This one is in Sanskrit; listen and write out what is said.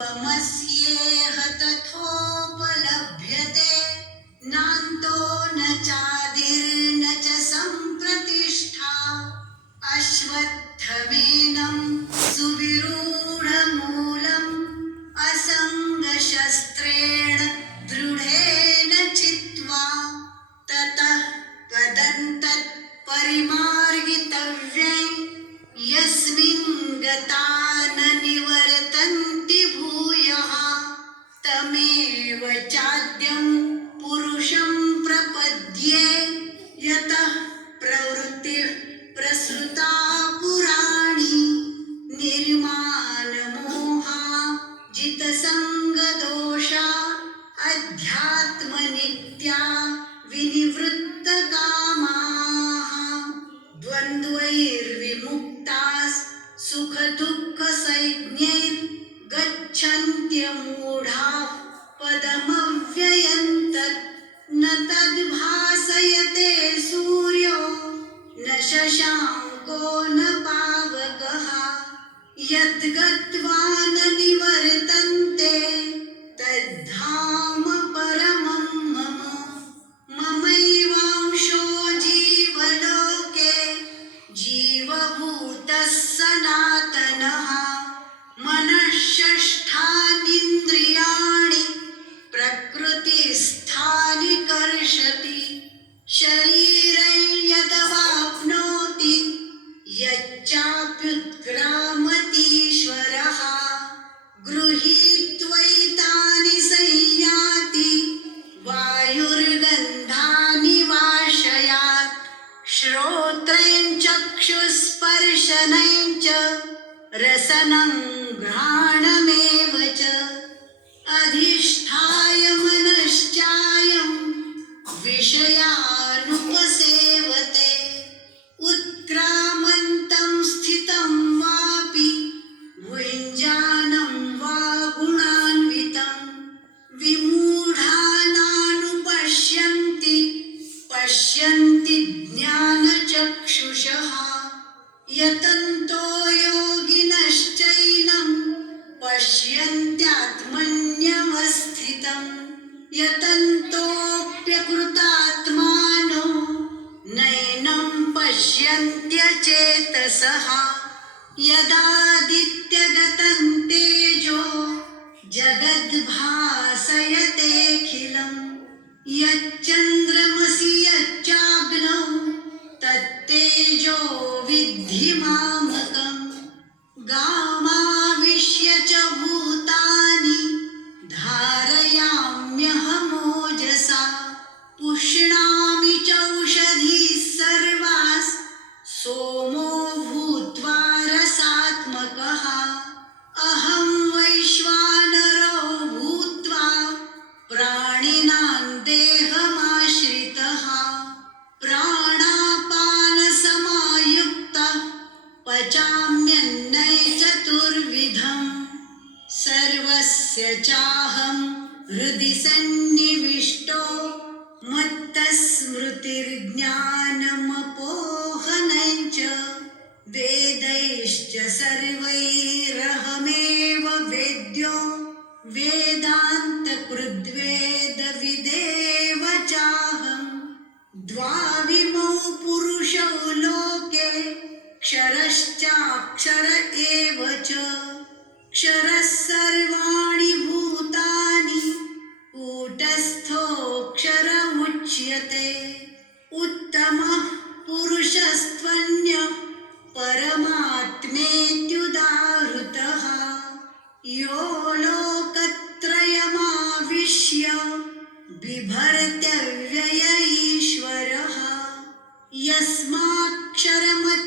तमस्येह तथोपलभ्यते नान्तो न चादिर्न च सम्प्रतिष्ठा अश्वत्थमेनं सुविरूढमूलम् असङ्गशस्त्रेण दृढेन चित्वा ततः पदन्तत् परिमार्गितव्यं यस्मिन् गता न निवर्तन्ति भूयः तमेव चाद्यं पुरुषं प्रपद्ये यतः प्रवृत्तिः प्रसृता पुराणी निर्माणमोहा जितसङ्गदोषा अध्यात्मनित्या विनिवृत्तकामाः द्वन्द्वैर्विमुक्ताः सुखदुःखसंज्ञैर्गच्छन्त्यमूढाः पदमव्ययं तत् न तद्भासयते सूर्यो न शशाङ्को न पावकः यद्गत्वा न निवर्तन्ते तद्धाम परमं मम ममैवांशो जीवलोके जीवभूतः सनातनः मनःषष्ठानीन्द्रियाणि प्रकृतिस्थानि कर्षति शरीरं यदवाप्नोति यच्चाप्युत्क्रामतीश्वरः गृहीत्वैतानि संयाति वायुर्गन्धानि वाशयात् श्रोत्रं चक्षुस्पर्शनं च रसनं घ्राणमेव च अधिष्ठाय मनश्चायं विषयानुपसेवते उत्क्रामन्तं स्थितं वापि भुञ्जानं वा गुणान्वितं विमूढानानुपश्यन्ति पश्यन्ति ज्ञानचक्षुषः यतन्तो योगिनश्चैनं पश्यन्त्यात्मन्यवस्थितं यतन्तोऽप्यकृतात्मानो नैनं पश्यन्त्यचेतसः यदादित्यगतं तेजो जगद्भासयतेऽखिलं यच्चन्द्रमसि यच्चाग्नौ तत्तेजो विद्धि मामकं गामाविश्य च भूतानि धारयाम्यहमोजसा पुष्णामि चौषधीः सर्वाः सोमो भूत्वा रसात्मकः अहं वैश्वानरो भूत्वा प्राणिनां देहमाश्रितः प्राणापानसमायुक्तः पचाम्यन्नै चतुर्विधं सर्वस्य चाहं हृदि सन्निविष्टो मत्तस्मृतिर्ज्ञानमपोहनं च वेदैश्च सर्वैरहमेव वेद्यो वेदान्तकृद्वेदविदेव चाहं द्वाविमौ पुरुषौ लोके क्षरश्चाक्षर एव च क्षरः सर्वाणि भूतानि कूटस्थोऽक्षर उच्यते उत्तमः पुरुषस्त्वन्यः परमात्मेत्युदाहृतः यो लोकत्रयमाविश्य बिभर्त्यव्यय ईश्वरः यस्माक्षरमत्